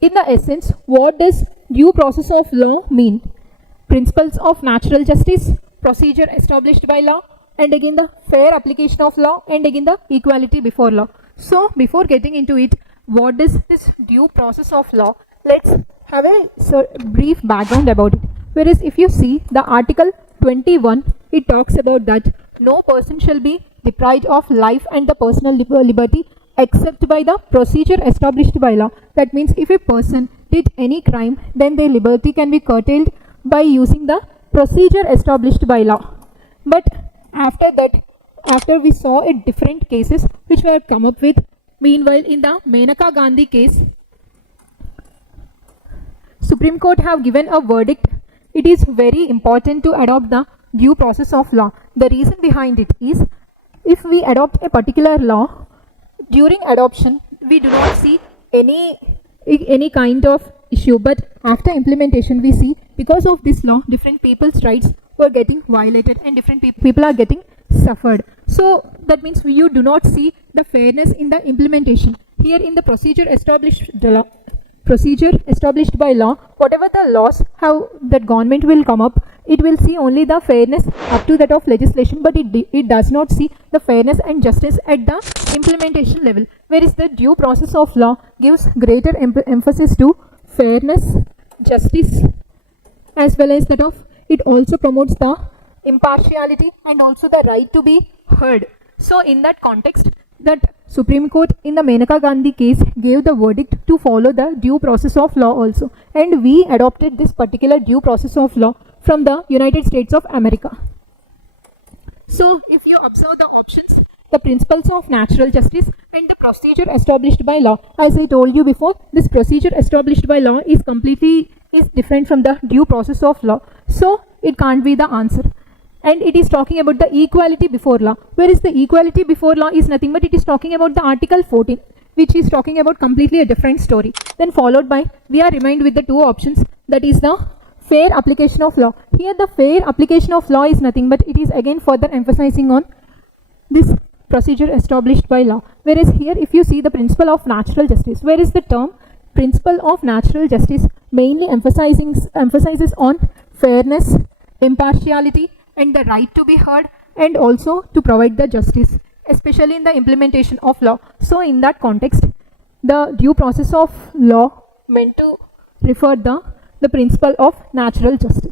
In the essence, what does due process of law mean? Principles of natural justice, procedure established by law, and again the fair application of law, and again the equality before law. So before getting into it, what is this due process of law? Let's have a brief background about it. Whereas if you see the article 21, it talks about that no person shall be deprived of life and the personal liberty except by the procedure established by law. That means if a person did any crime, then their liberty can be curtailed by using the procedure established by law. But after that, after we saw a different cases which were come up with, meanwhile in the Maneka Gandhi case, Supreme Court have given a verdict. It is very important to adopt the due process of law. The reason behind it is, if we adopt a particular law, during adoption we do not see any kind of issue, but after implementation we see because of this law different people's rights were getting violated and different people are getting suffered. So that means you do not see the fairness in the implementation. Here in the procedure established by law, whatever the laws how that government will come up, it will see only the fairness up to that of legislation, but it does not see the fairness and justice at the implementation level. Whereas the due process of law gives greater emphasis to fairness, justice, as well as that of, it also promotes the impartiality and also the right to be heard. So in that context, that Supreme Court in the Maneka Gandhi case gave the verdict to follow the due process of law also, and we adopted this particular due process of law from the United States of America. So if you observe the options, the principles of natural justice and the procedure established by law, as I told you before, this procedure established by law is different from the due process of law, so it can't be the answer. And it is talking about the equality before law, whereas the equality before law is nothing but it is talking about the article 14, which is talking about completely a different story. Then followed by, we are remained with the two options, that is the fair application of law. Here the fair application of law is nothing but it is again further emphasizing on this procedure established by law. Whereas here if you see the principle of natural justice, whereas the term principle of natural justice mainly emphasizes on fairness, impartiality, and the right to be heard, and also to provide the justice, especially in the implementation of law. So in that context, the due process of law meant to refer the principle of natural justice.